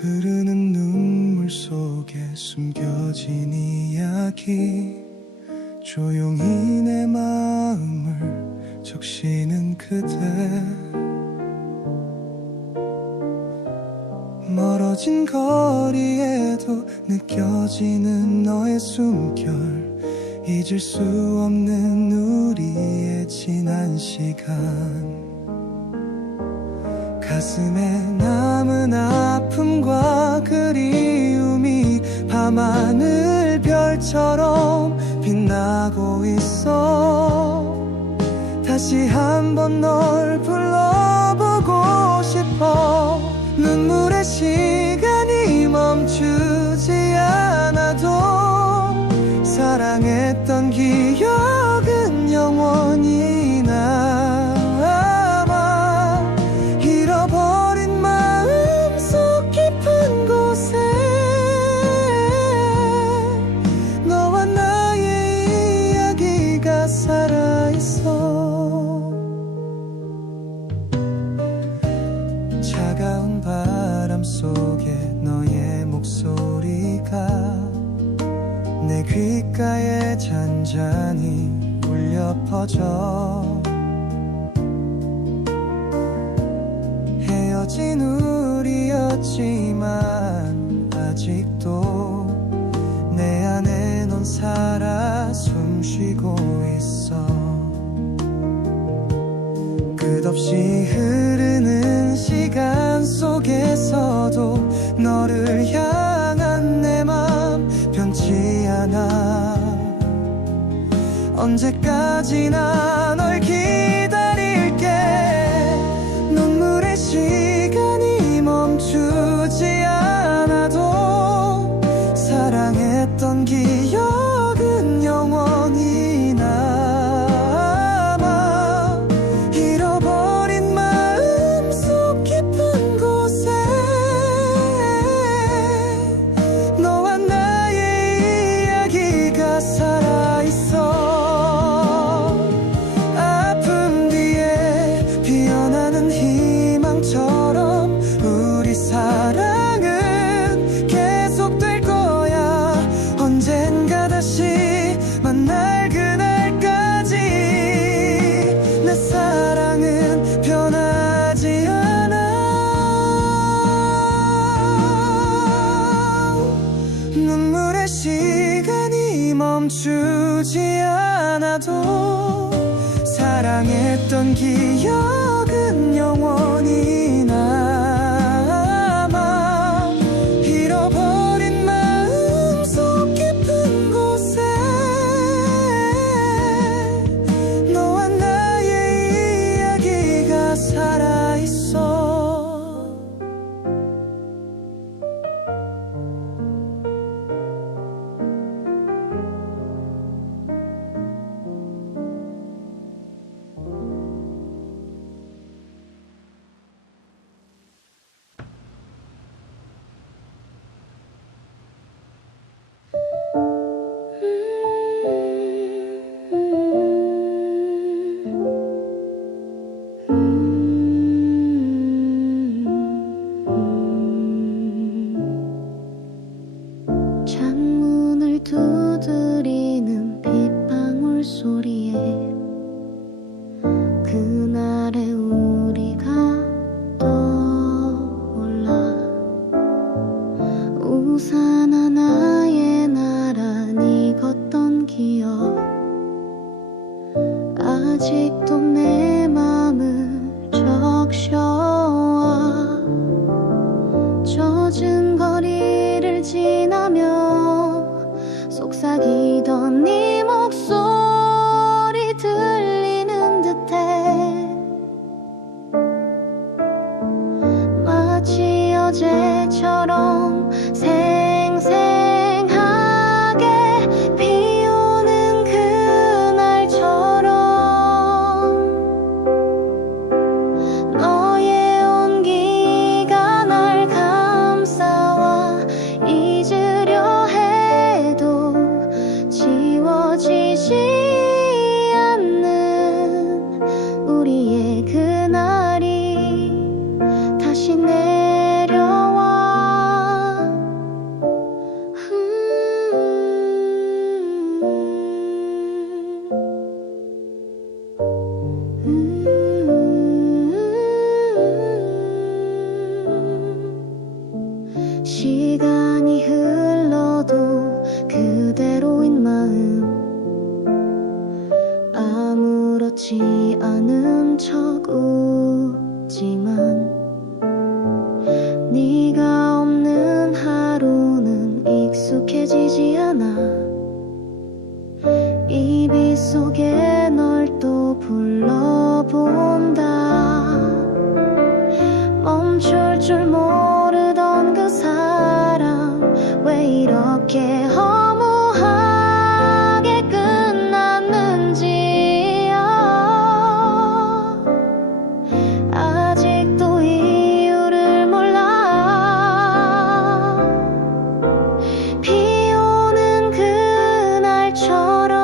흐르는 눈물 속에 숨겨진 이야기, 조용히 내 마음을 적시는 그대. 멀어진 거리에도 느껴지는 너의 숨결, 잊을 수 없는 우리의 지난 시간. 가슴에 남은 아픔과 그리움이 밤하늘 별처럼 빛나고 있어. 다시 한번 널 불러보고 싶어. 눈물의 시간이 멈추지 않아도 사랑했던 기억은 영원히 남아. 잃어버린 마음속 깊은 곳에 너와 나의 이야기가 살아있어. 차가운 바람 속에 너의 목소리가 내 귓가에 잔잔히 울려 퍼져. 헤어진 우리였지만 아직도 내 안에 넌 살아 숨쉬고 있어. 끝없이 흐르는 시간 속에서도 너를 향한 내 맘 변치 않아. 언제까지나 널 기다릴게. 눈물의 시간이 멈추지 않아도 사랑했던 기억은 영원히 남아. 잃어버린 마음속 깊은 곳에 너와 나의 이야기가 살아있어. 시간이 흘러도 그대로인 마음, 아무렇지 않은 척 웃지만 네가 없는 하루는 익숙해지지 않아. 이 빛 속에 널 또 불러본다. 멈출 줄 모르던 그 사랑 왜 이렇게 허무하게 끝났는지야. 아직도 이유를 몰라. 비 오는 그날처럼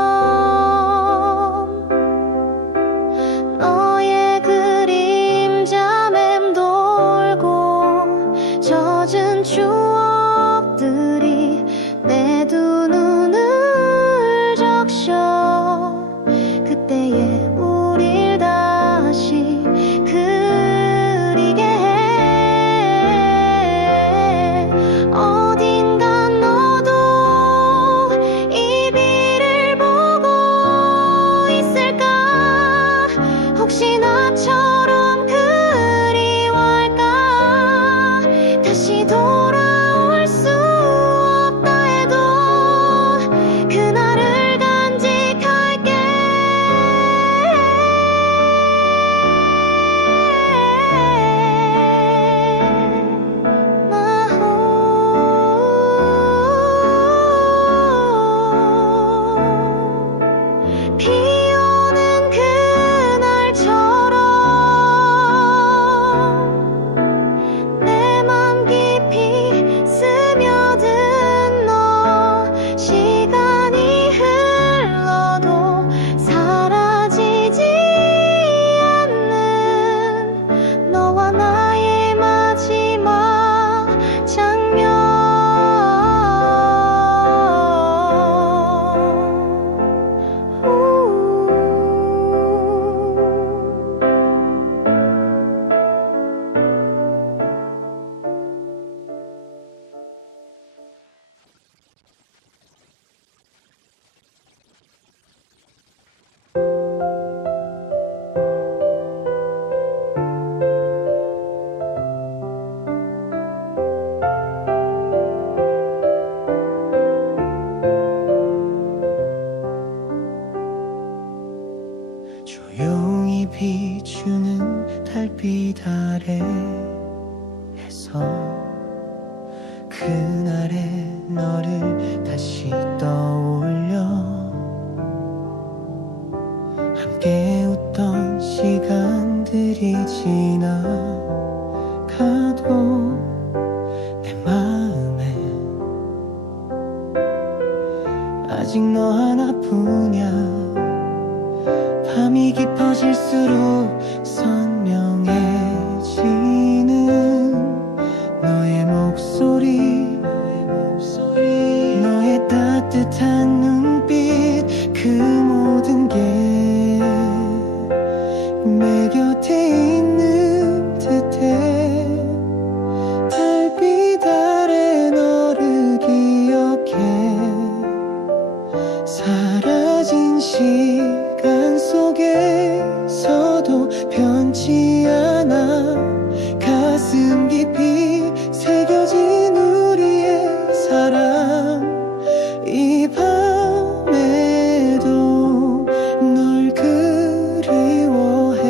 너의 그림자 맴돌고 젖은 추억들이 내 두 눈을 적셔. 그때의 우릴 다시 그리게 해. 어딘간 너도 이 비를 보고 있을까. 혹시 나처럼 그리워할까. 다시 돌아올 수 없다 해도 그날을 간직할게. 비 오는 그날처럼 내 맘 깊이 스며든 너. 시간이 흘러도 사라지지 않는 너와 나의 마지막 장면. 조용히 비추는 달빛 아래에서 그날의 너를 다시 떠올려. 함께 웃던 시간들이 지나가도 내 마음에 아직 너 하나뿐이야. 밤이 깊어질수록 선명해지는 너의 목소리, 너의 따뜻한 눈빛, 그 모든 게 내 곁에 있는 듯해. 달빛 아래 너를 기억해. 사라진 시간 속에서도 변치 않아. 가슴 깊이 새겨진 우리의 사랑. 이 밤에도 널 그리워해.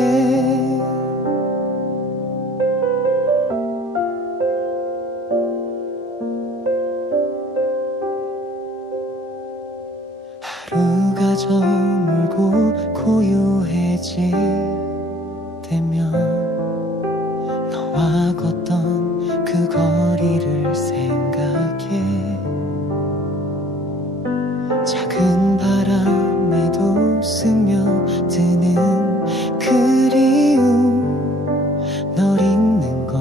하루가 저물고 고요해질 때면 너와 걷던 그 거리를 생각해. 작은 바람에도 스며드는 그리움. 널 잊는 건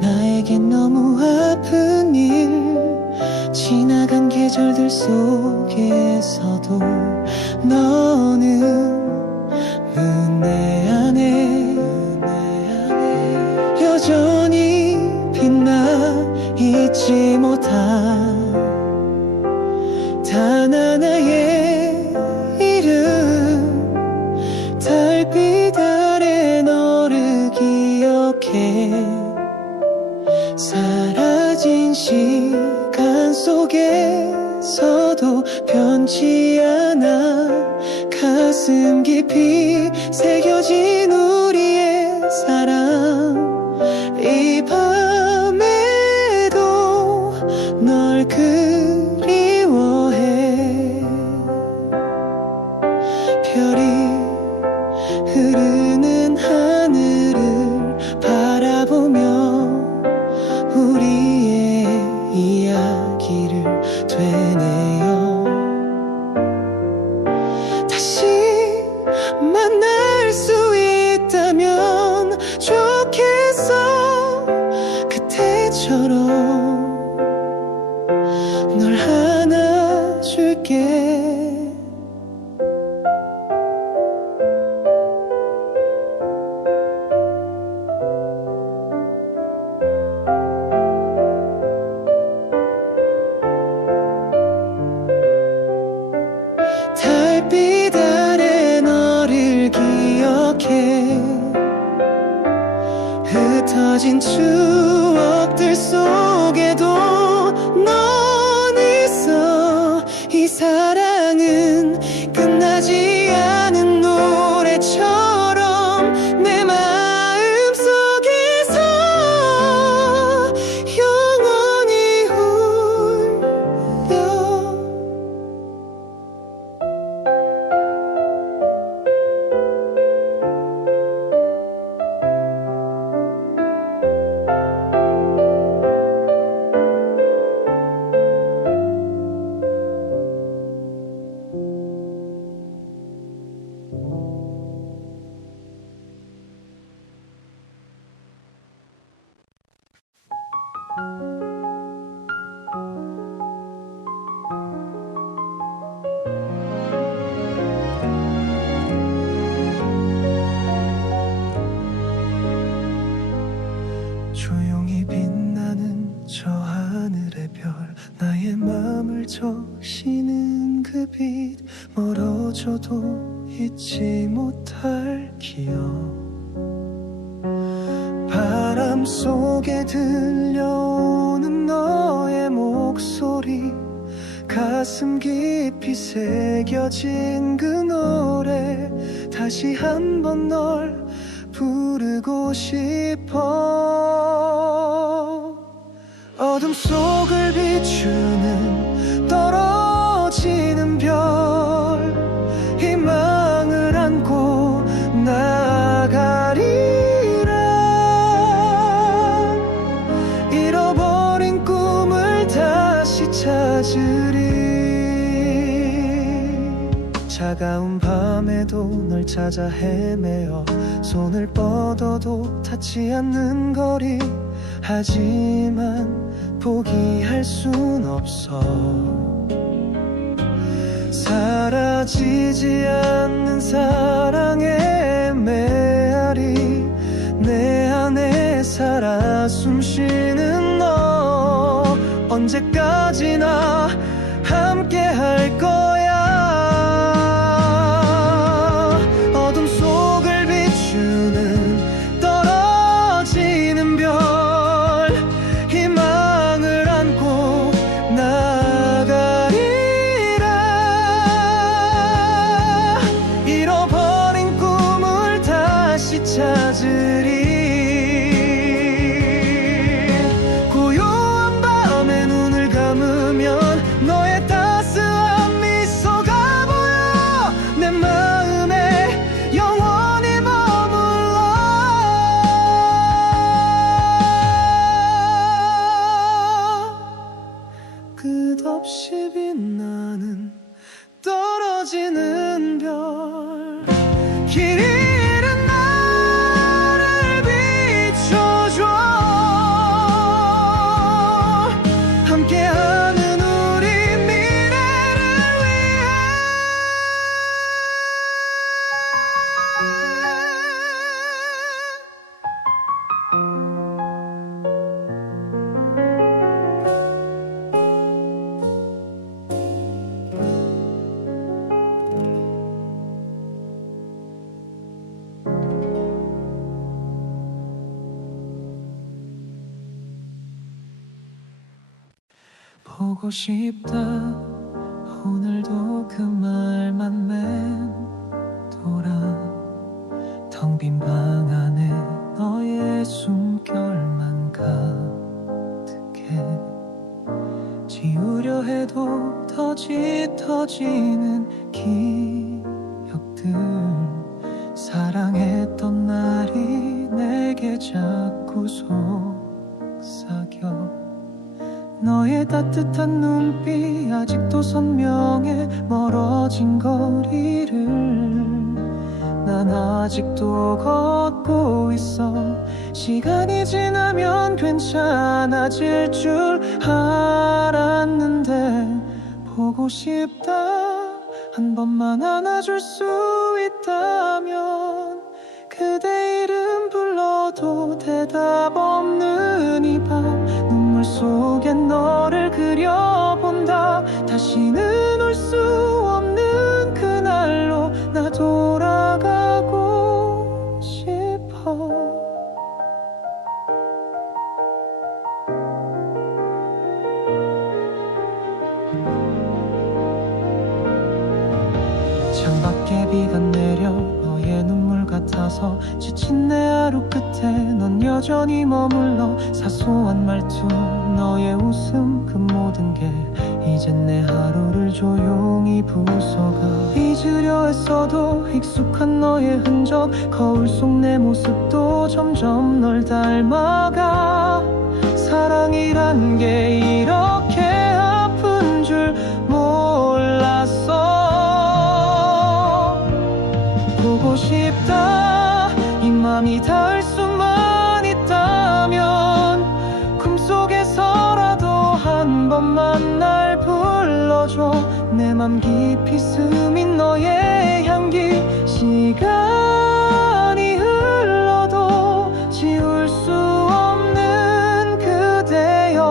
나에겐 너무 아픈 일. 지나간 계절들 속에서도 너는 내 안에 여전히 잊지 못한 단 하나의 이름, 달빛 아래 너를 기억해. 사라진 시간 속에서도 변치 않아 가슴 깊이 새겨진 우리의 사랑. 이 밤에도 널 그리워해. 별이 흐르는 하늘을 바라보며 우리의 이야기를 되뇌어. 다시 만날 수 있다면 좋겠어. 그때처럼 널 안아줄게. 달빛 아래 너를 기억해. 흩어진 추억들 속에도 넌 있어. 이 사랑은 끝나지 않은 노래처럼 내 마음 속에서 영원히 울려. 조용히 빛나는 저 하늘의 별, 나의 맘을 적시는 그 빛, 멀어져도 잊지 못할 기억. 바람 속에 들려오는 너의 목소리, 가슴 깊이 새겨진 그 노래, 다시 한번 널 부르고 싶어. 어둠 속을 비추는 떨어지는 별, 희망을 안고 나아가리라. 잃어버린 꿈을 다시 찾으리. 차가운 밤에도 널 찾아 헤매어 손을 뻗어도 닿지 않는 거리. 하지만 포기할 순 없어. 사라지지 않는 사랑의 메아리, 내 안에 살아 숨쉬는 너, 언제까지나 함께 할 거야. 어둠 속을 비추는 떨어지는 별, 희망을 안고 나아가리라. 잃어버린 꿈을 다시 찾으리. 고요한 밤에 눈을 감으면 너 보고 싶다 오늘도 그 말만 맴돌아 텅 빈 방 안에 너의 숨결만 가득해 지우려 해도 더 짙어지는 기억들 사랑했던 날이 내게 자꾸 속삭여 너의 따뜻한 눈빛 아직도 선명해 멀어진 거리를 난 아직도 걷고 있어 시간이 지나면 괜찮아질 줄 알았는데 보고 싶다 한 번만 안아줄 수 있다면 그대 이름 불러도 대답 없는 이 밤 눈물 속엔 너를 그려본다 다시는 올 수 없는 그날로 나 돌아가고 싶어 창밖에 비가 내려 너의 눈물 같아서 지친 내 하루 끝에 넌 여전히 머물러 사소한 말투 너의 웃음 그 모든 게 이젠 내 하루를 조용히 부숴가 잊으려 했어도 익숙한 너의 흔적 거울 속 내 모습도 점점 널 닮아가 사랑이란 게 이렇게 아픈 줄 몰랐어 보고 싶다 이 맘이 닿을 수만 있다면 꿈속에서라도 한 번만 날 불러줘 내 맘 깊이 스민 너의 향기 시간이 흘러도 지울 수 없는 그대여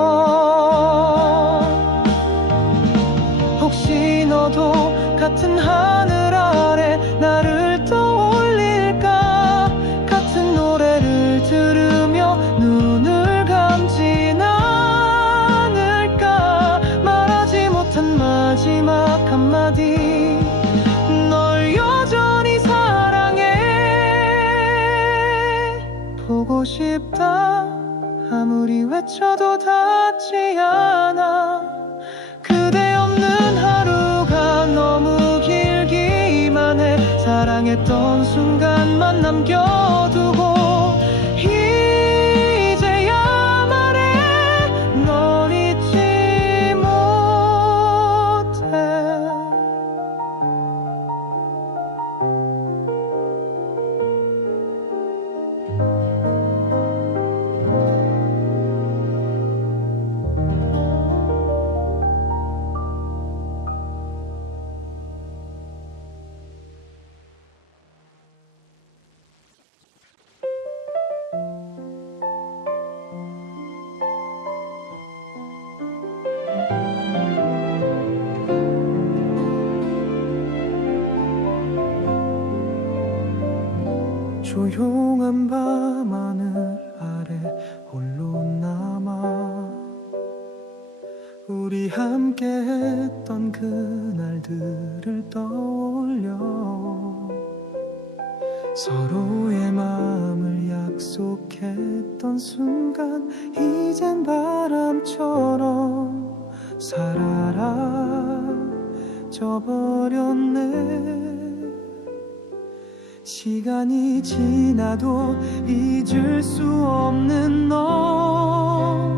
혹시 너도 같은 하늘 아래 나를 떠올릴까 같은 노래를 들으며 눈을 감진 않을까 말하지 못한 마지막 한마디 널 여전히 사랑해 보고 싶다 아무리 외쳐도 닿지 않아 그대 없는 하루가 너무 길기만 해 사랑했던 순간만 남겨두고 이제야 말해 널 잊지 못해 조용한 밤 하늘 아래 홀로 남아 우리 함께 했던 그날들을 떠올려 서로의 마음을 약속했던 순간 이젠 바람처럼 사라져버렸네 시간이 지나도 잊을 수 없는 너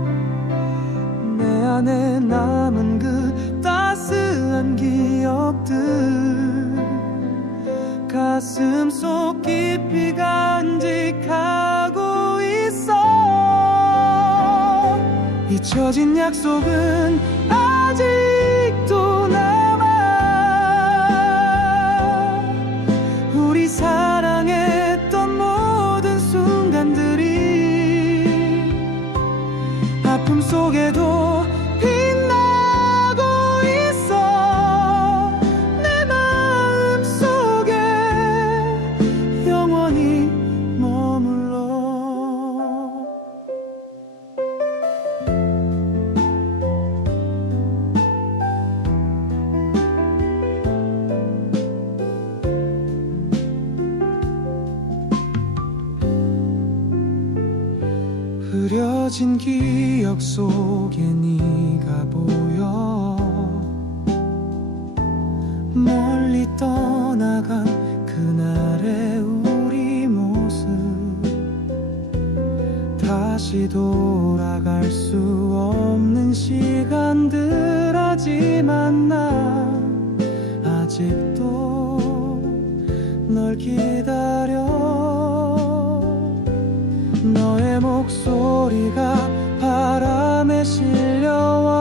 내 안에 남은 그 따스한 기억들 가슴 속 깊이 간직하고 있어 잊혀진 약속은 아직도 남아 우리 사랑했던 모든 순간들이 아픔 속에도 빛나고 있어 내 마음 속에 영원히 머물러 흐려진 기억 속에 네가 보여 멀리 떠나간 그날의 우리 모습 다시 돌아갈 수 없는 시간들 하지만 난 아직도 널 기다려 너의 목소리가 바람에 실려와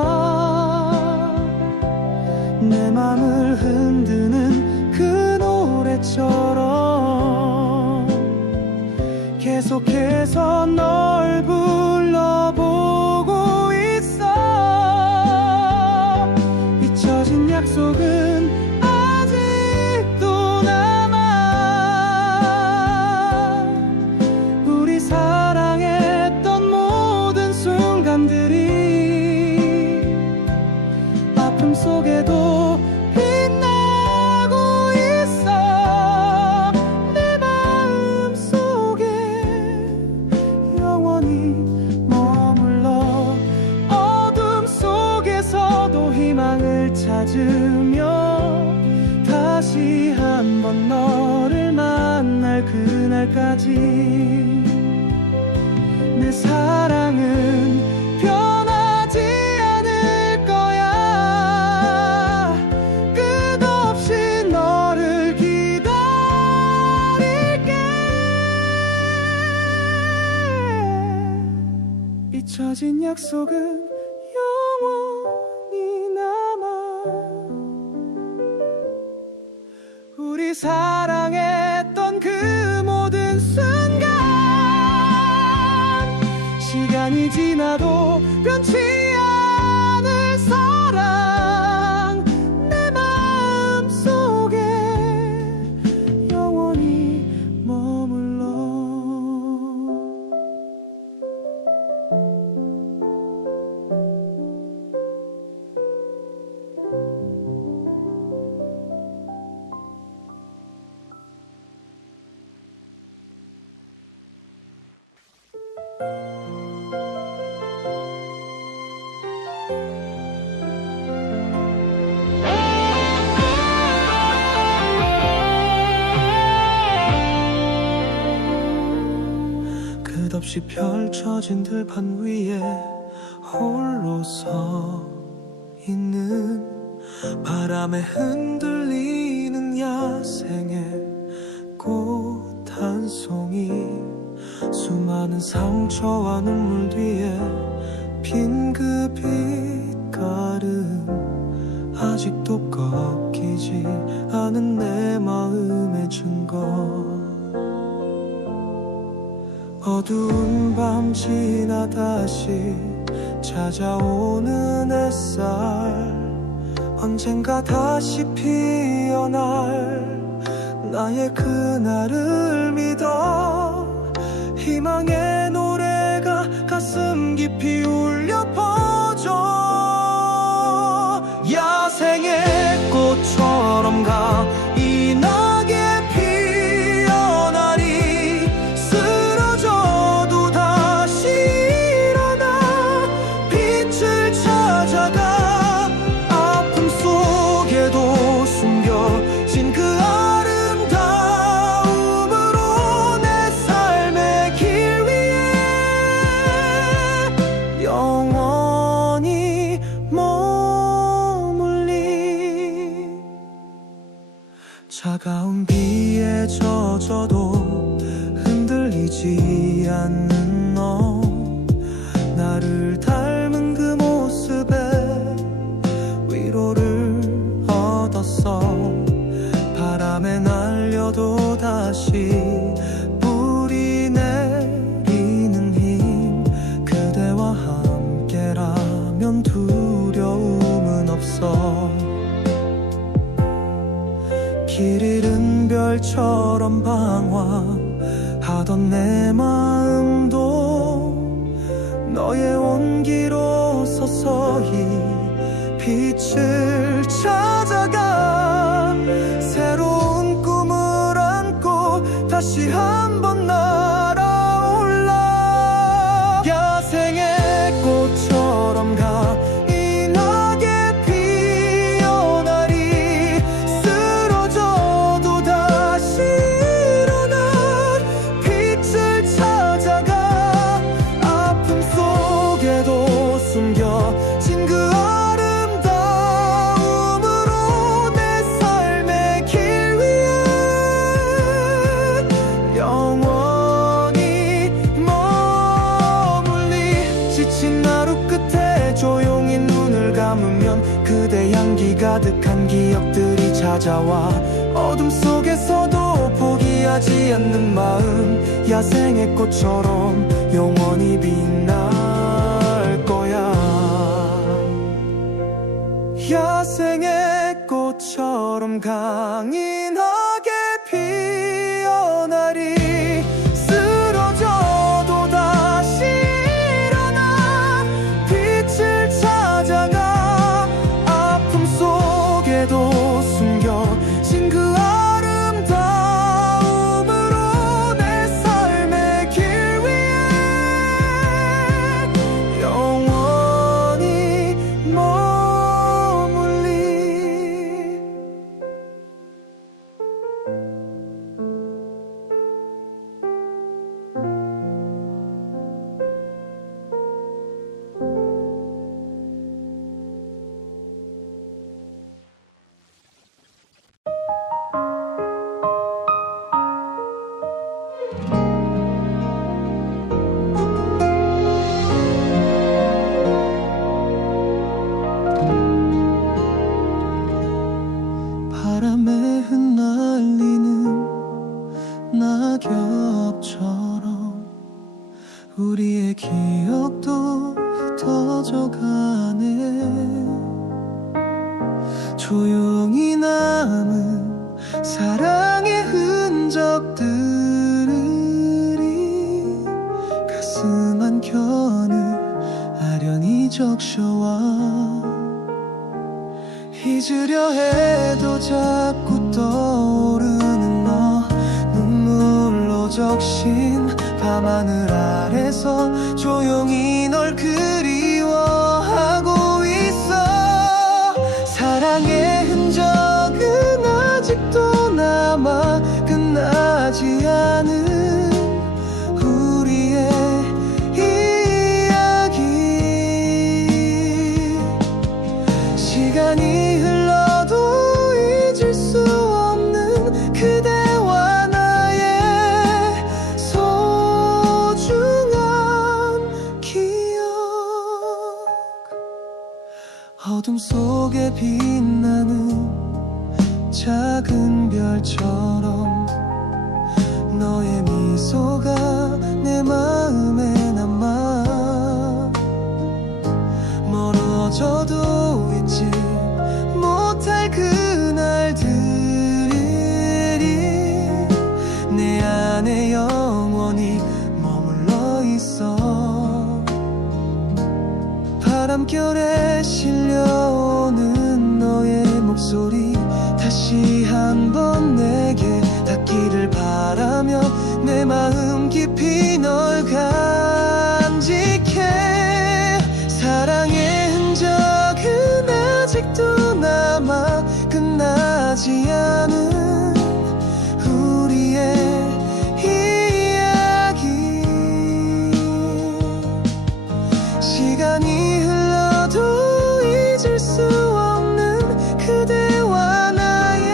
내 맘을 흔드는 그 노래처럼 계속해서 널 불러보고 있어 잊혀진 약속은 아직도 남아 우리 사랑했던 모든 순간들이 아픔 속에도 빛나고 있어 내 마음 속에 영원히 머물러 어둠 속에서도 희망을 찾으며 다시 한번 너를 만날 그날까지 내 사랑은 변하지 않을 거야 끝없이 너를 기다릴게 잊혀진 약속은 영원히 남아 우리 사랑했던 그 모든 순간 시간이 지나도 변치 않을 사랑 내 마음 속에 영원히 머물러 끝없이 펼쳐진 들판 위에 홀로 서 있는 바람에 흔들리는 야생의 꽃 한 송이 수많은 상처와 눈물 뒤에 핀 그 빛깔은 아직도 꺾이지 않은 내 마음의 증거 어두운 밤 지나 다시 찾아오는 햇살 언젠가 다시 피어날 나의 그날을 믿어 희망의 노래가 가슴 깊이 울려 퍼져 야생의 꽃처럼 강인하게 피어나리 쓰러져도 다시 일어나 빛을 찾아가 아픔 속에도 숨겨진 그 아름다움으로 내 삶의 길 위에 영원히 머물리 차가운 비에 젖어도 흔들리지 않는 너 나를 닮은 그 모습에 위로를 얻었어 바람에 날려도 다시 뿌리 내리는 힘 그대와 함께라면 두려움은 없어 길 잃은 별처럼 방황하던 내 마음도 너의 온기로 서서히 빛을 찾아가 새로운 꿈을 안고 다시 한번 날아올라 가득한 기억들이 찾아와 어둠 속에서도 포기하지 않는 마음 야생의 꽃처럼 영원히 빛날 거야. 야생의 꽃처럼 강인하게 피어나리. 쓰러져도 다시 일어나 빛을 찾아가. 아픔 속에도 숨겨진 그 아름다움으로 내 삶의 길 위에 영원히 머물리. 바람에 흩날리는 낙엽처럼 우리의 기억도 흩어져 가네. 조용히 남은 사랑의 흔적들이 가슴 한켠을 아련히 적셔와. 잊으려 해도 자꾸 떠오르는 너. 눈물로 적신 밤하늘 아래서 조용히 널 그리워하고 있어. 사랑의 흔적은 아직도 남아 끝나지 않은 우리의 이야기. 시간이 흘러도 잊을 수 없는 그대와 나의 소중한 기억. 어둠 속에 빛나는 작은 별처럼 너의 미소가 내 마음에 남아. 멀어져도 잊지 못할 그날들이 내 안에 영원히 머물러 있어. 바람결에 실려오는 너의 목소리 다시 한번 내게 닿기를 바라며 내 마음 깊이 널 간직해. 사랑의 흔적은 아직도 남아 끝나지 않은 우리의 이야기. 시간이 흘러도 잊을 수 없는 그대와 나의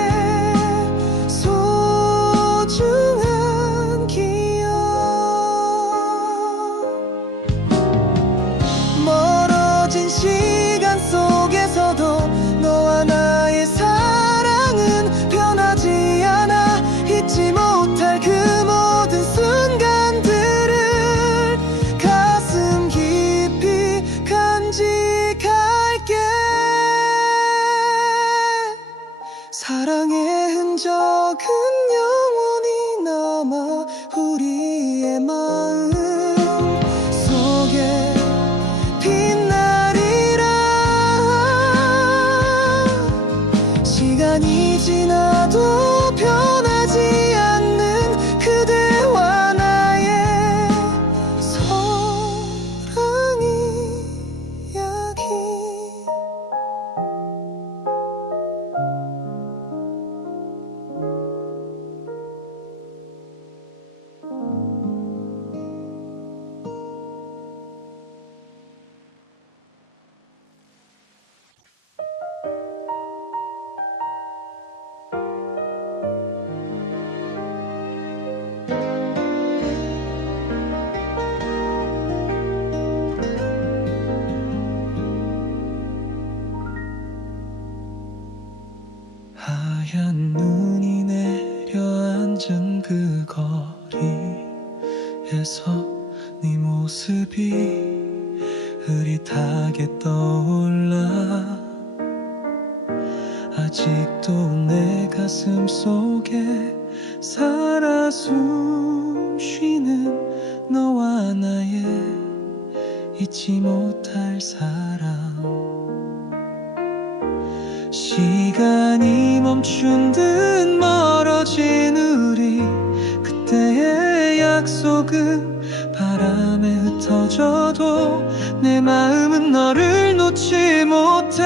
하얀 눈이 내려앉은 그 거리에서 네 모습이 흐릿하게 떠올라. 아직도 내 가슴 속에 살아 숨쉬는 너와 나의 잊지 못할 사랑. 시간이 멈춘 듯 멀어진 우리 그때의 약속은 바람에 흩어져도 내 마음은 너를 놓지 못해.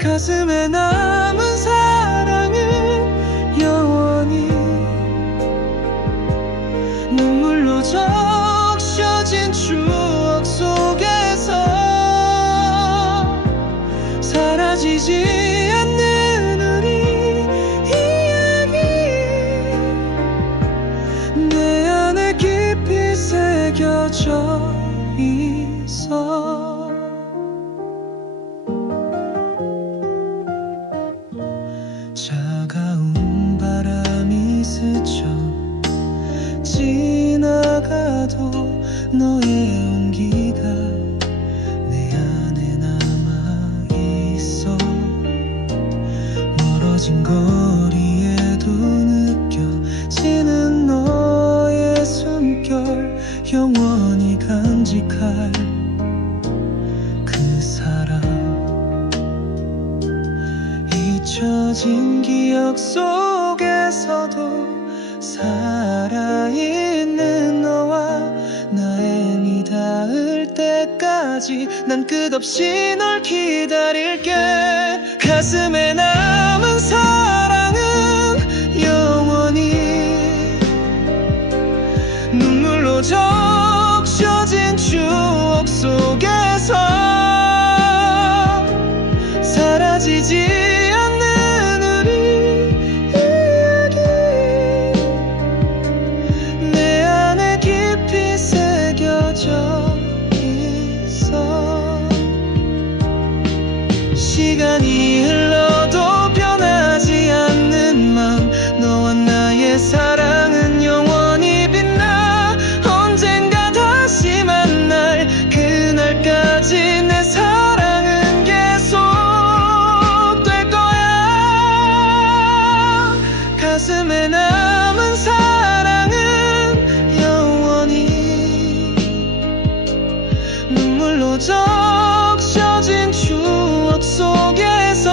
가슴에 남은 사랑은 영원히 눈물로 적셔진 추억 속에서 사라지지 않는 우리 이야기 내 안에 깊이 새겨져 있어. 차가운 바람이 스쳐 지나가도 너의 온기가 내 안에 남아있어. 멀어진 거리에도 느껴지는 너의 숨결, 영원히 간직할 그 사랑. 잊혀진 기억 속에서도 살아있는 너와 나의 미 닿을 때까지 난 끝없이 널 기다릴게. 가슴에 남은 사랑은 영원히 눈물로 적셔진 추억 속에서 사라지지 시간이 흘러도 변하지 않는 맘. 너와 나의 사랑은 영원히 빛나. 언젠가 다시 만날 그날까지 내 사랑은 계속될 거야. 가슴에 남은 사랑은 영원히 눈물로 적셔진 추억 속에서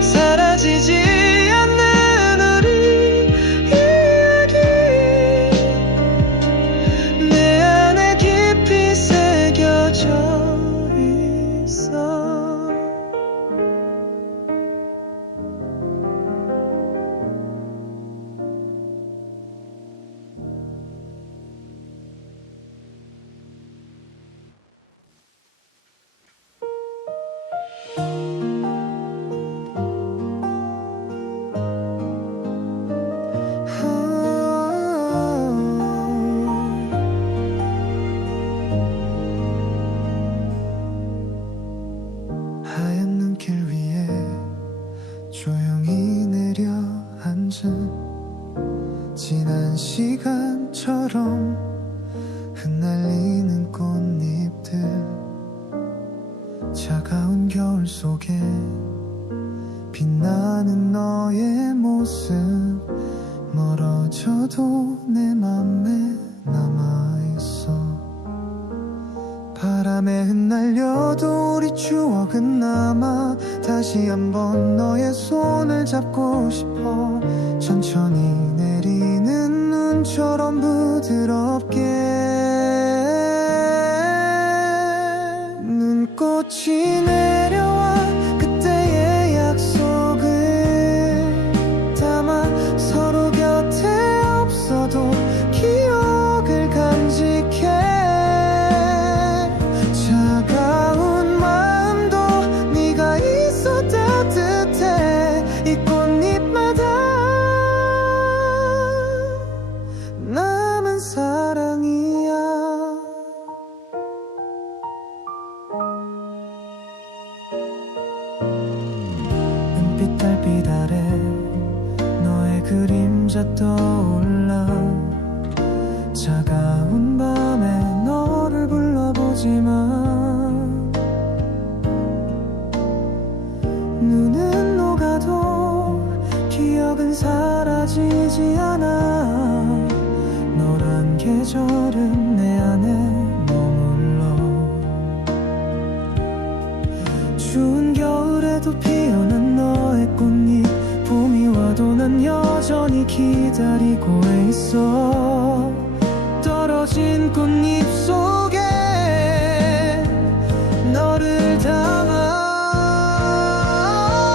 사라지지 않는 우리 이야기 내 안에 깊이 새겨져 있어. 하얀 눈길 위에 조용히 내려앉은 지난 시간처럼 흩날리는 꽃잎들. 차가운 겨울 속에 빛나는 너의 모습. 멀어져도 내 맘에 남아있어. 바람에 흩날려도 우리 추억은 남아. 다시 한번 너의 손을 잡고 싶어. 천천히 내리는 눈처럼 부드럽게 눈꽃이 내려와 그때의 약속을 담아. 서로 곁에 없어도 기억을 간직해. 차가운 마음도 네가 있어 따뜻해. 이 꽃잎마다 남은 사랑 혼자 떠올라. 차가운 밤에 너를 불러보지만 눈은 녹아도 기억은 사라지지 않아. 노란 계절은 내 안에 머물러. 추운 겨울에도 피어난 너의 꽃잎, 봄이 와도 난 여전히 기다리고 있어. 떨어진 꽃잎 속에 너를 담아.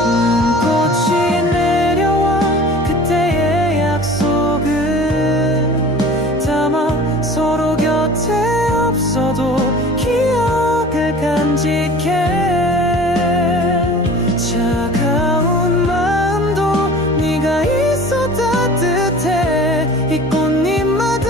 눈꽃이 내려와 그때의 약속을 담아. 서로 곁에 없어도 기억을 간직해. 차가운 마음도 네가 있어 따뜻해. 이 꽃잎마다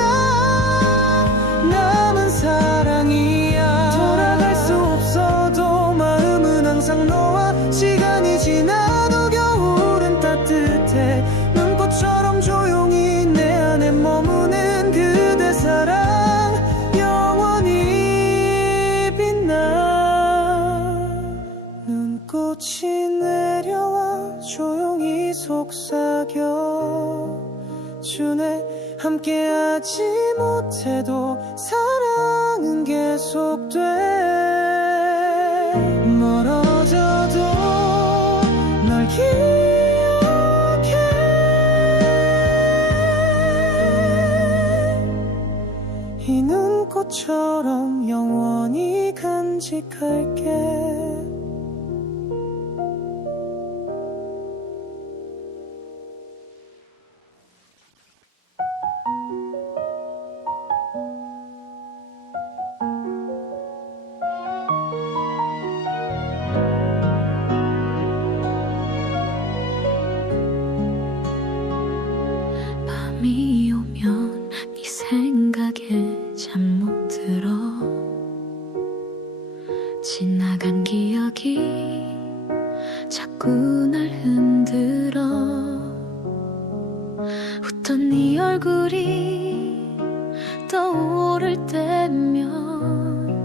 남은 사랑이야. 돌아갈 수 없어도 마음은 항상 너와. 시간이 지나도 겨울은 따뜻해. 눈꽃처럼 조용히 내 안에 머무는 그대 사랑 영원히 빛나. 눈꽃이 내려와 조용히 속삭여 주네. 함께하지 못해도 사랑은 계속돼. 멀어져도 널 기억해. 이 눈꽃처럼 영원히 간직할게. 밤이 오면 네 생각에 잠 못 들어. 지나간 기억이 자꾸 날 흔들어. 웃던 네 얼굴이 떠오를 때면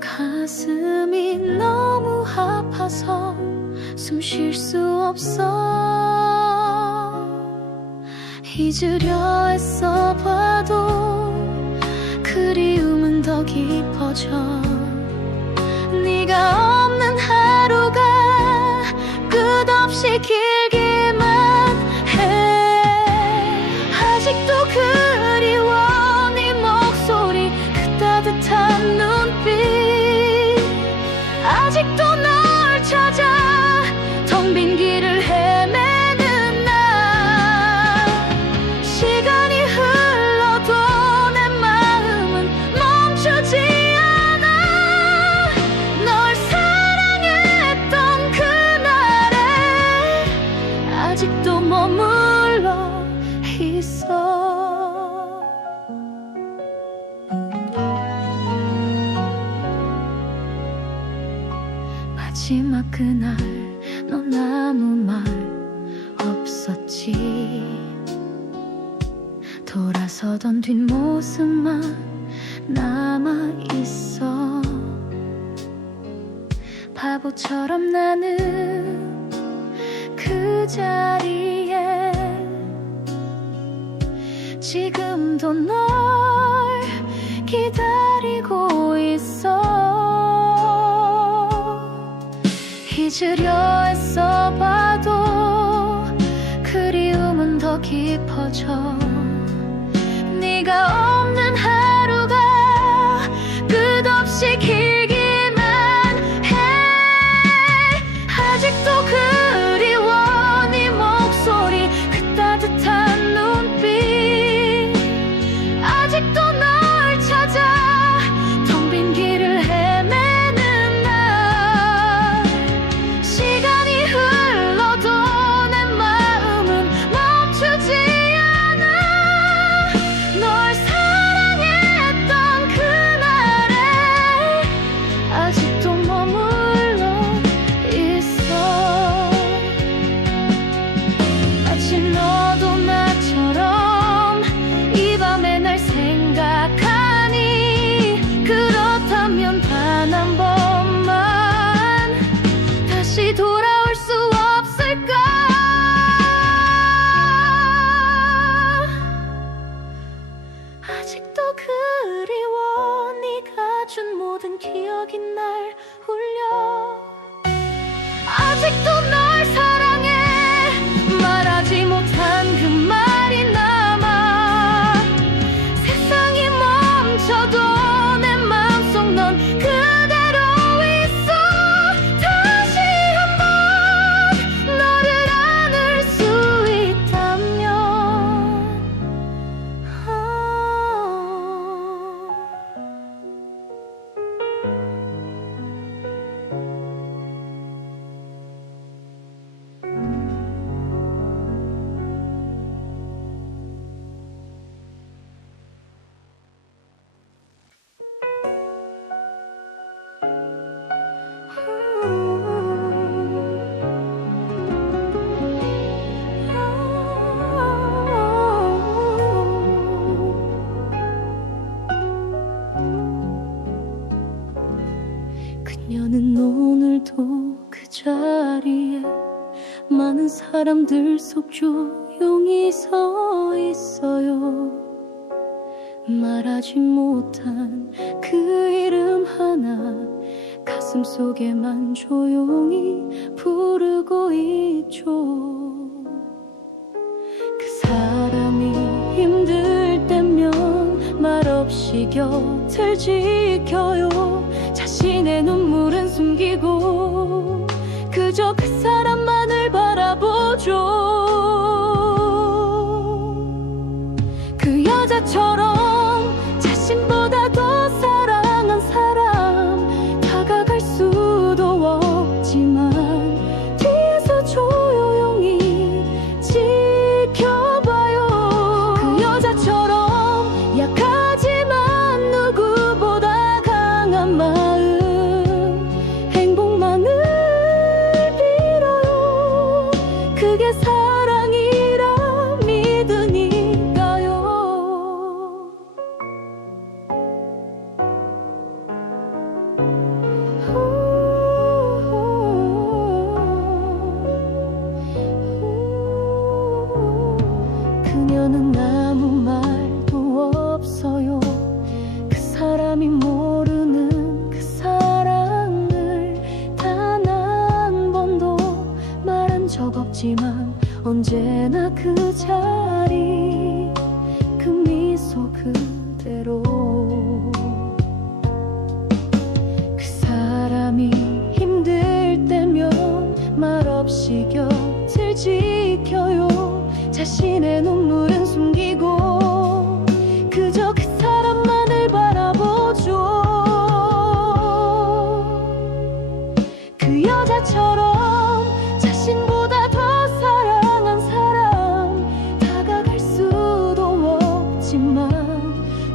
가슴이 너무 아파서 숨 쉴 수 없어. 잊으려 애써 봐도 그리움은 더 깊어져. 네가 없는 하루가 끝없이 길기만 해. 아직도 그리워 네 목소리, 그 따뜻한 눈빛. 아직도 널 찾아 텅 빈 길을 헤매는 나. 시간이 흘러도 내 마음은 멈추지 않아. 널 사랑했던 그날에 아직도 머물러 있어. 마지막 그날 넌 아무 말 없었지. 돌아서던 뒷모습만 남아있어. 바보처럼 나는 그 자리에 지금도 널 기다리고 있어. 잊으려 애써 봐도 그리움은 더 깊어져. 네가 없는 하루가 끝없이 길기만 해. 아직도 그리워 네 목소리, 그 따뜻한 눈빛. 아직도 널 찾아 텅 빈 길을 헤매는 나. 시간이 흘러도 내 마음은 멈추지 않아. 사람들 속 조용히 서 있어요. 말하지 못한 그 이름 하나 가슴 속에만 조용히 부르고 있죠. 그 사람이 힘들 때면 말없이 곁을 지켜요. 자신의 눈물은 숨기고 그저 그 사람만을 바라보죠. 그 여자처럼 자신보다 더 사랑한 사람 다가갈 수도 없지만 뒤에서 조용히 지켜봐요. 그 여자처럼 약하지만 누구보다 강한 마음 행복만을 빌어요. 그게 사랑이라 믿으니까요. 그녀는 아무 말도 없어요. 그 사람이 모르는 그 사랑을 단 한 번도 말한 적 없지만 언제나 그 자리 그 미소 그대로. 그 사람이 힘들 때면 말없이 곁을 지켜요. 자신의 눈물은 숨기고 그저 그 사람만을 바라보죠. 그 여자처럼 자신보다 더 사랑한 사람 다가갈 수도 없지만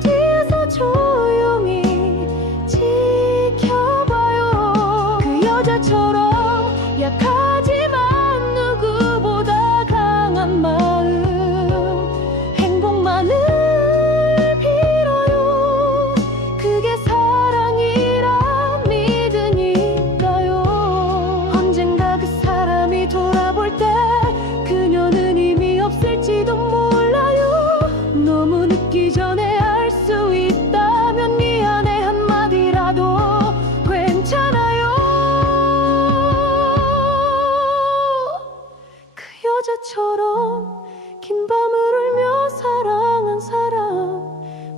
뒤에서 조용히 지켜봐요. 그 여자처럼 약하지만 누구보다 강한 마음 행복만을 빌어요. 그게 사랑이라 믿으니까요. 언젠가 그 사람이 돌아볼 때 그녀는 이미 없을지도 몰라요. 너무 늦기 전에 알 수 있다면 미안해 한마디라도 괜찮아요. 그 여자처럼 긴 밤을 울며 사랑한 사람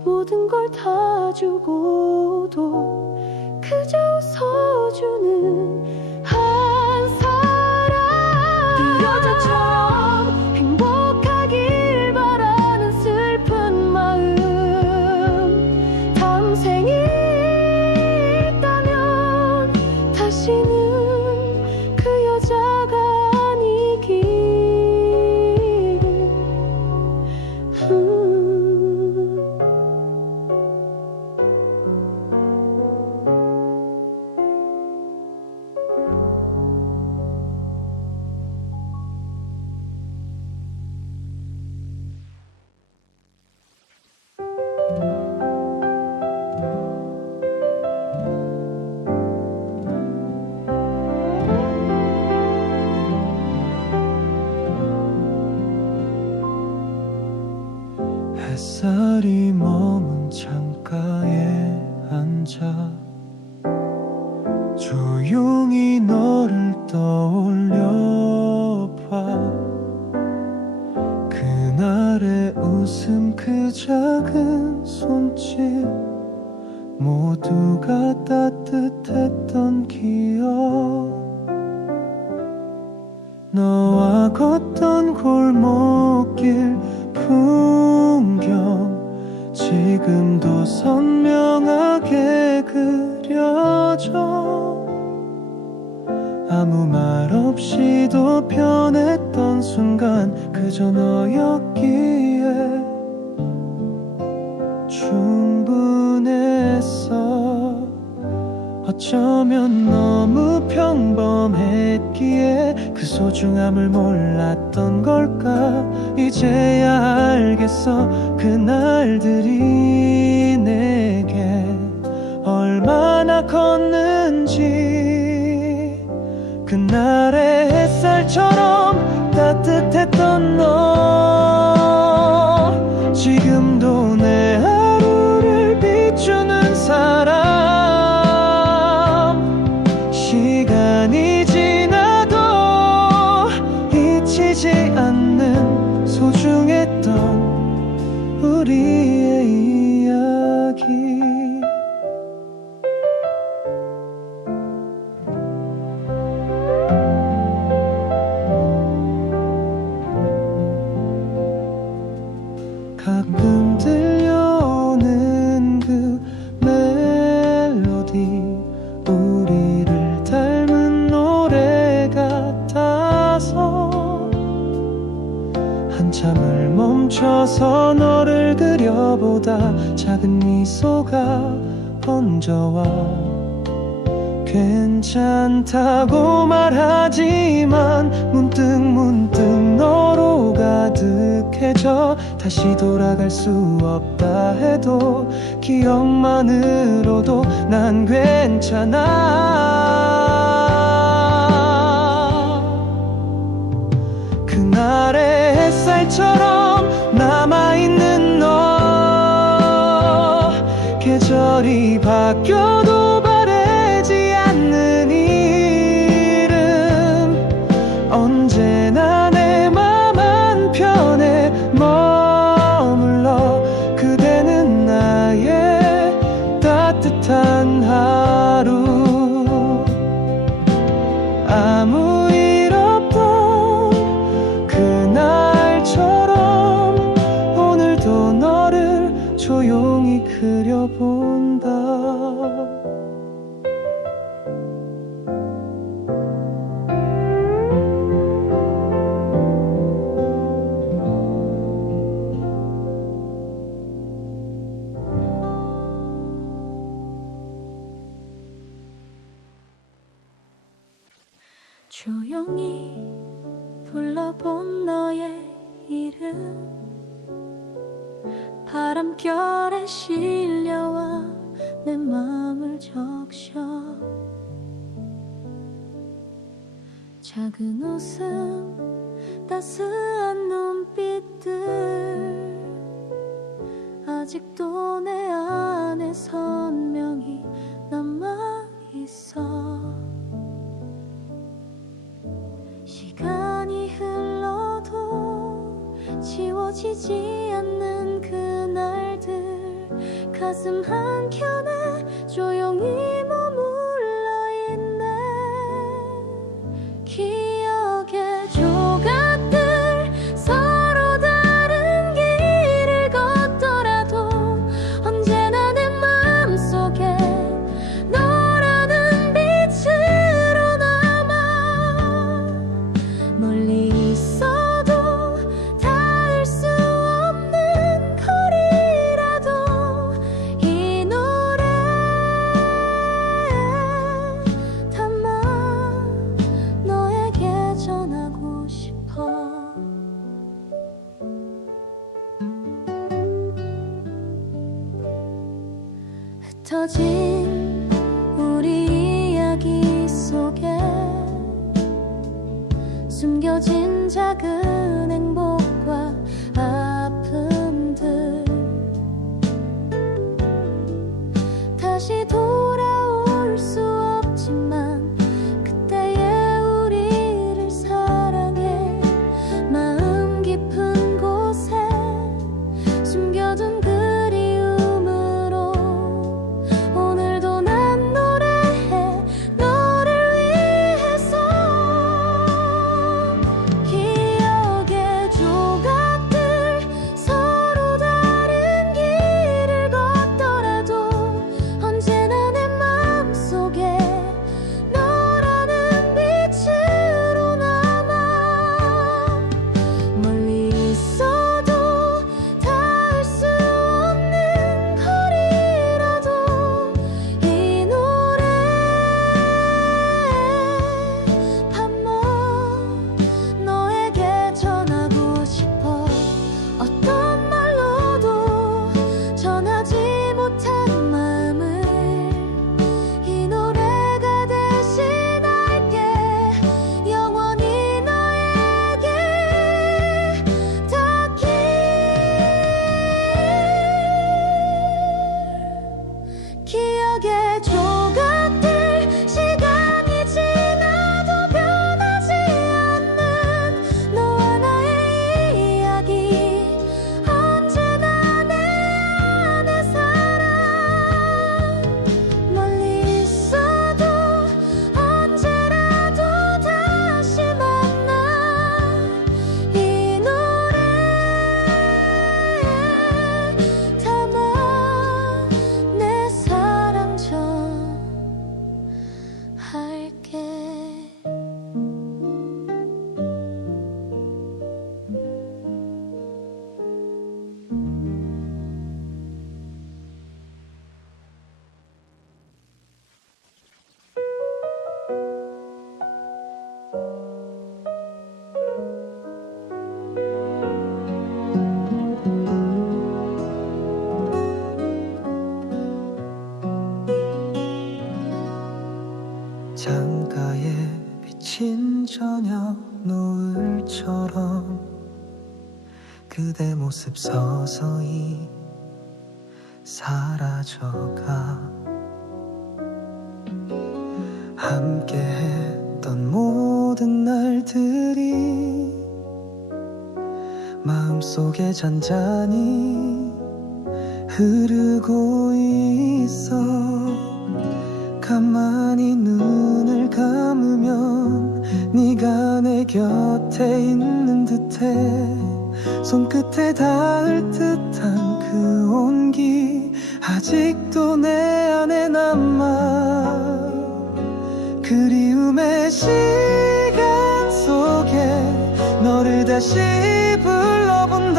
모든 걸 다 주고도 그저 웃어주는 한 사람. 그 여자처럼 행복하길 바라는 슬픈 마음 다음 생이 있다면 다시는 그 여자가 아니길. 햇살이 머문 창가에 앉아 조용히 너를 떠올려봐. 그날의 웃음 그 작은 손짓 모두가 따뜻했던 기억. 너와 걷던 골목길 풍경 지금도 선명하게 그려져. 아무 말 없이도 변했던 순간 그저 너였기에 충분했어. 어쩌면 너무 평범했기에 그 소중함을 몰랐던 걸까. 이제야 알겠어. 그날들이 내게 얼마나 컸는지. 그날의 햇살처럼 작은 미소가 번져와 괜찮다고 말하지만 문득 너로 가득해져 다시 돌아갈 수 없다 해도 기억만으로도 난 괜찮아. 그날의 햇살처럼 남아있는 너, 계절이 바뀌어도 바래지 않는 이름, 언제나 내 맘 한편에 머물러 그대는 나의 따뜻한 하루. 아무 일 없던 그날처럼 오늘도 너를 조용히 그려본다. 조용히 불러본 너의 이름, 바람결에 실려와 내 맘을 적셔. 작은 웃음, 따스한 눈빛들, 아직도 내 안에 선명히 남아있어. 시간이 흘러도 지워지지 않는 그날들, 가슴 한켠에 조용히 머물러 있네. 기억의 조각들, 서로 다른 길을 걷더라도 언제나 내 마음속에 너라는 빛으로 남아. 멀리 있어도 닿을 수 없는 거리라도 이 노래 담아 너에게 전하고 싶어. 흩어진 우리 이야기 속에 숨겨진 작은 행복과 아픔들, 다시 돌아올 수 없지만 그때의 우리를 사랑해. 마음 깊은 곳에 숨겨둔 그리움으로 오늘도 난 노래해, 너를 위해서. 기억의 조각들, 서로 다른 길을 걷더라도 언제나 그대 모습 서서히 사라져가. 함께 했던 모든 날들이 마음속에 잔잔히 흐르고 있어. 가만히 눈을 감으면 네가 내 곁에 있는 듯해. 손끝에 닿을 듯한 그 온기 아직도 내 안에 남아. 그리움의 시간 속에 너를 다시 불러본다.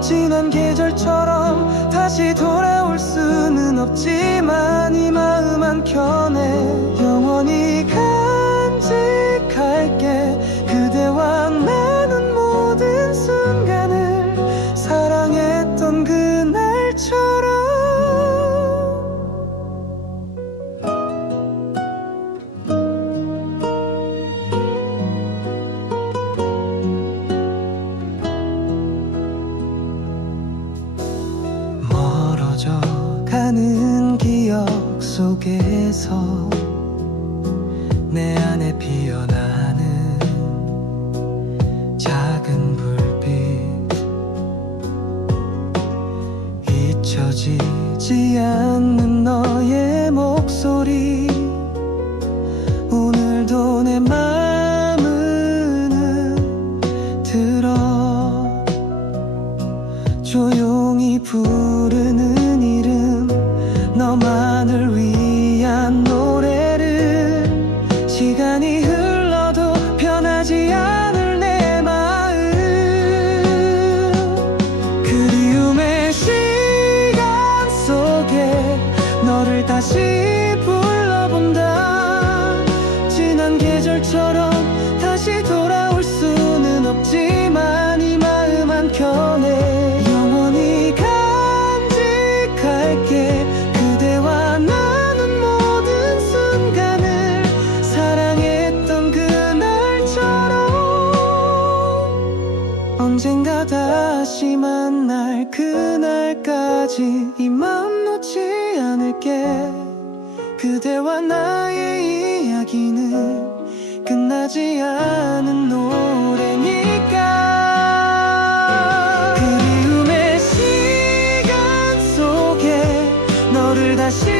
지난 계절처럼 다시 돌아올 수는 없지만 이 마음 한켠에 영원히 간직할게. 그대와 나눈 모든 순간을 사랑했던 그날처럼. 멀어져 가는 기억 속에서 내 안에 피어나는 작은 불빛, 잊혀지지 않는 너의 목소리. 오늘도 내 마음은 들어. 조용히 부르는 이름, 너만을 위한 노래를. 시간이 흘러도 변하지 않을 내 마음. 그리움의 시간 속에 너를 다시 불러본다. 지난 계절처럼 다시 돌아올 수는 없지만 이 마음 한켠에 영원히 간직할게. 그대와 나눈 모든 순간을 사랑했던 그날처럼. 언젠가 다시 만날 그날까지 이 마음 놓지 않을게. 그대와 나의 이야기는 끝나지 않은 노래니까. 그리움의 시간 속에 너를 다시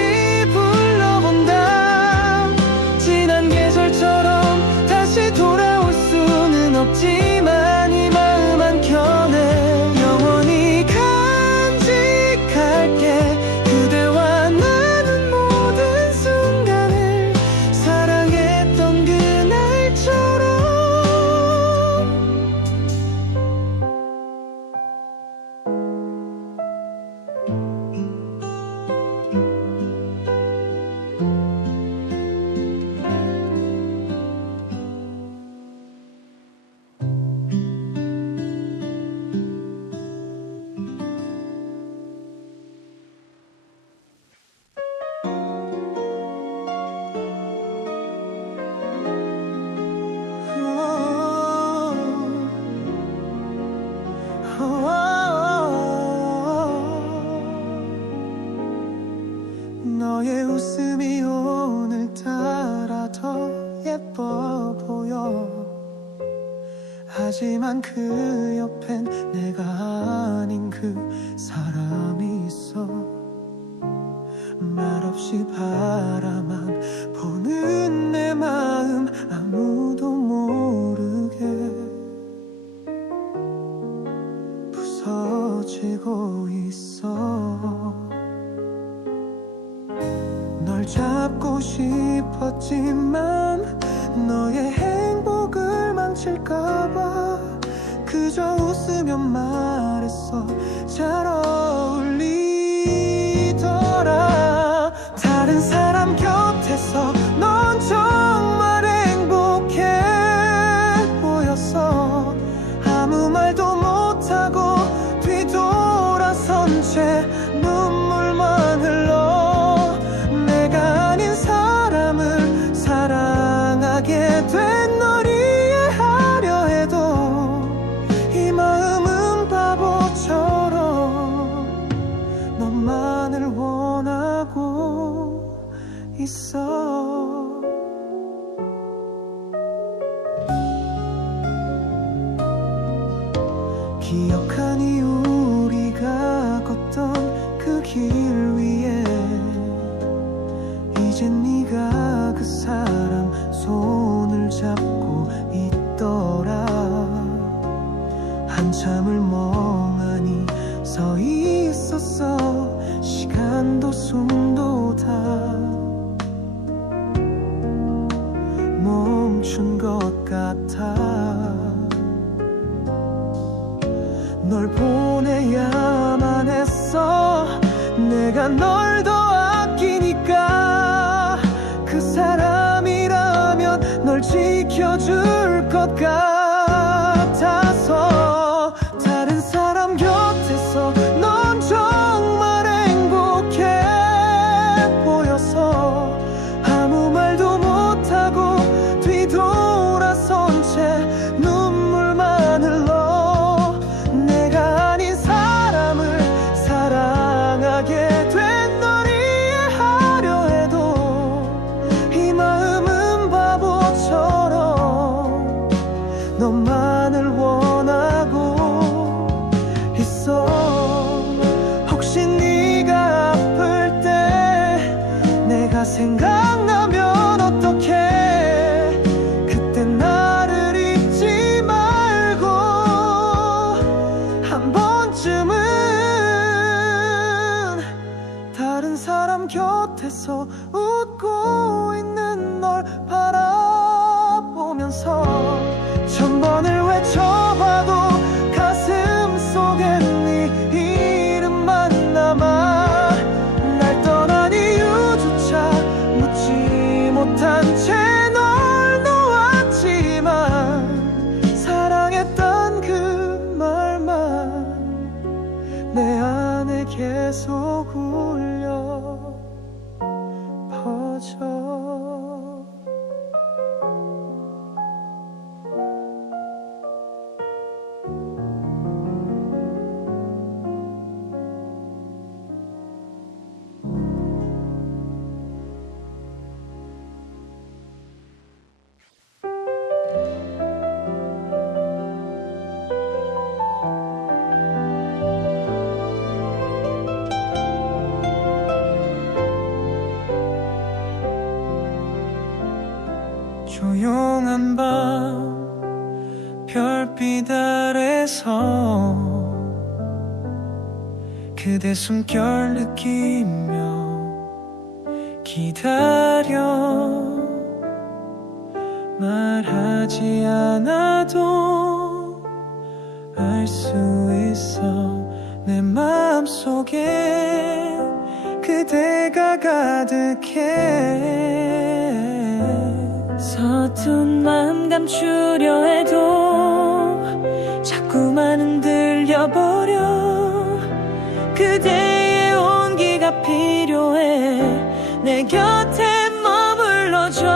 불러본다. 지난 계절처럼 다시 돌아올 수는 없지만 이 마음 한켠에 영원히 간직할게. 그대와 나눈 모든 순간을 사랑했던 그날처럼. 너의 웃음이 오늘따라 더 예뻐 보여. 하지만 그 옆엔 내가 아닌 그 사람이 있어. 말없이 바라만 보는 내 마음 아무도 모르게 부서지고 있어. 널 잡고 싶었지만 너의 행복을 망칠까봐 그저 웃으며 말했어. 잘 어울리더라. 다른 사람 곁에서 넌 정말 행복해 보였어. 아무 말도 못하고 뒤돌아선 채 눈물만 흘러. 내가 아닌 사람을 사랑하게 된 널 이해하려 해도 이 마음은 너만을 원하고 있어. 기억하니 우리가 걷던 그 길 위에 이젠 네가 그 사람 손을 잡고 있더라. 한참을 멍하니 서 있었어. 시간도 숨도 다 멈춘 것 같아. 널 보내야만 했어. 내가 널 더 아끼니까. 그 사람이라면 널 지켜줄 것 같아서. 다른 사람 곁에서 넌 정말 행복해 보여서 아무 말도 못하고 뒤돌아선 채 눈물만 흘러. 내가 아닌 사람을 사랑하게 된 널 이해하려 해도 이 마음은 바보처럼 너만을 원하고 있어. 혹시 네가 아플 때 내가 생각나면 어떡해. 그때 나를 잊지 말고 한 번쯤은 다른 사람 곁에서 웃고 있는 널 바라보면서 천 번을 외쳐봐도 가슴 속엔 네 이름만 남아. 날 떠난 이유조차 묻지 못한 채 널 놓았지만 사랑했던 그 말만 내 안에 계속 울려 퍼져. 조용한 밤 별빛 아래서 그대 숨결 느끼며 기다려. 말하지 않아도 알 수 있어. 내 마음속에 그대가 가득해. 서툰 마음 감추려 해도 자꾸만 흔들려버려. 그대의 온기가 필요해. 내 곁에 머물러줘.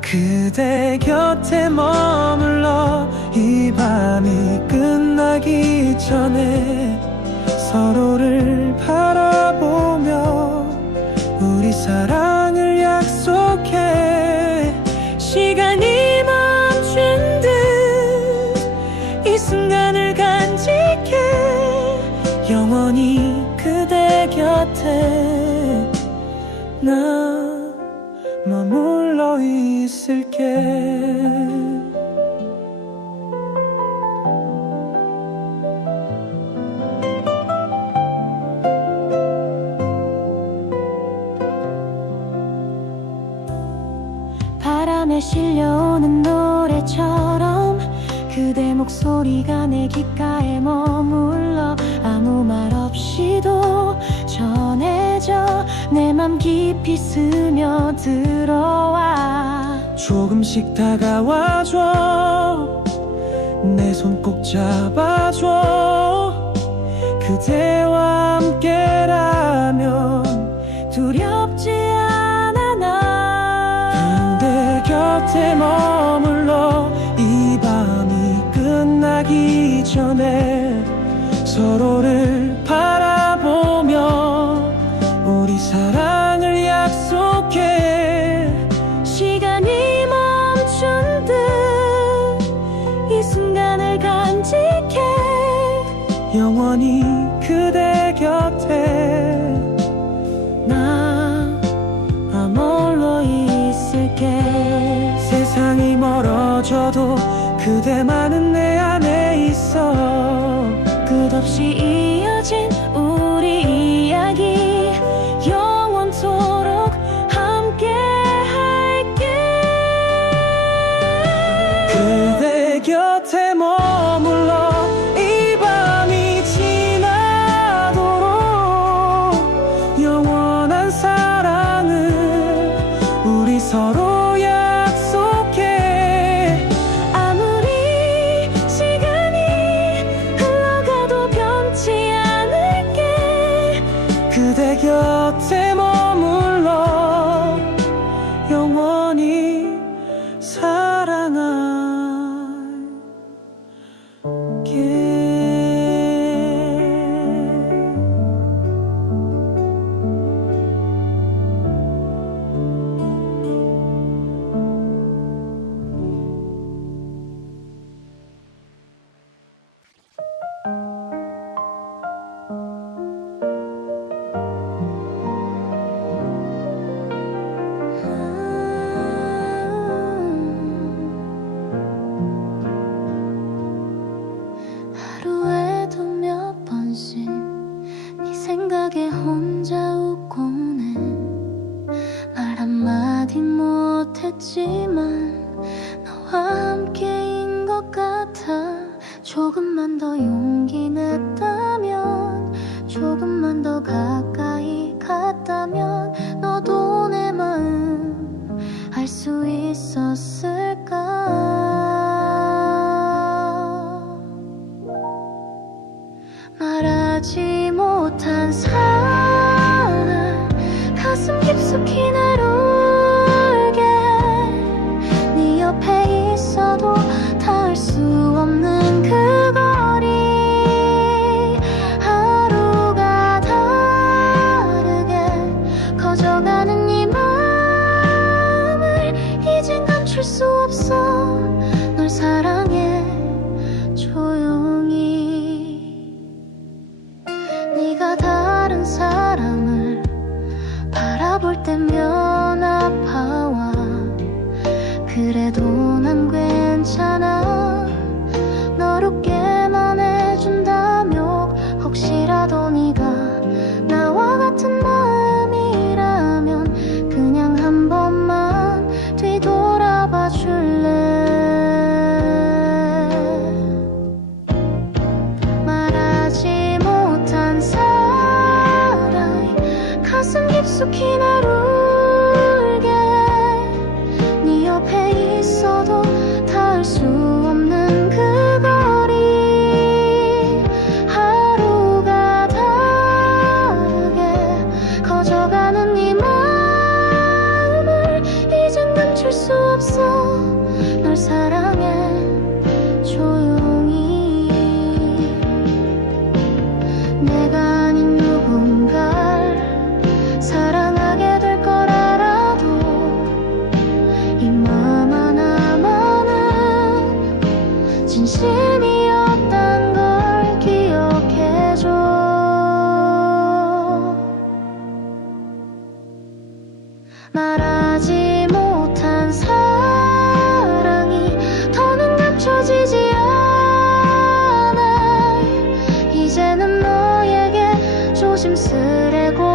그대 곁에 머물러 이 밤이 끝나기 전에 서로를 바라보며 우리 사랑을 약속해. 시간이 멈춘 듯 이 순간을 간직해. 영원히 그대 곁에 나 머물러 있을게. 바람에 실려오는 노래처럼 그대 목소리가 내 귓가에 머물러 아무 말 없이도 전해져. 내 맘 깊이 스며들어와. 조금씩 다가와줘. 내 손 꼭 잡아줘. 그대와 함께라면 두렵지 않아 나. 그대 곁에 머물러 이 밤이 끝나기 전에 서로를 바라 많은 내 안에 있어. 끝없이 이어진 우리 이야기 영원토록 함께 할게. 그대 곁에 머물러 이 밤이 지나도록 영원한 사랑을 우리 서로 약속해. 아무리 시간이 흘러가도 변치 않을게. 그대 곁에 머물러 영원히 사랑할게. 하루에도 몇 번씩 네 생각에 혼자 웃곤 해. 말 한마디 못했지만 너와 함께인 것 같아. 조금만 더 용기 냈다면, 조금만 더 가까이 갔다면 너도 내 마음 알 수 있었을까. 말하지 못한 사랑 가슴 깊숙이 날 울게. 네 옆에 있어도 닿을 수 없는 그 거리. 하루가 다르게 커져가는 이 마음을 이젠 감출 수 없어. 널 사랑해 조용히. 네가 다른 사람을 바라볼 때면 아파와. 그래도 난 괜찮아. 널 웃게만 해준다며. 혹시라도 네가 나와 같은 마음이라면 그냥 한 번만 뒤돌아봐 줄래. 말하지 못한 사랑이 가슴 깊숙이 날 울게. 네 옆에 있어도 닿을 수 없는 그 거리. 하루가 다르게 커져가는 이 마음을 이젠 감출 수 없어. 널 사랑해 조용히. 내가 아닌 누군가를 사랑하게 될 걸 알아도 이 마음 하나만은 진심이었단 걸 기억해줘. 말하지 못한 사랑이 더는 감춰지지 않아. 이제는 너에게 조심스레 고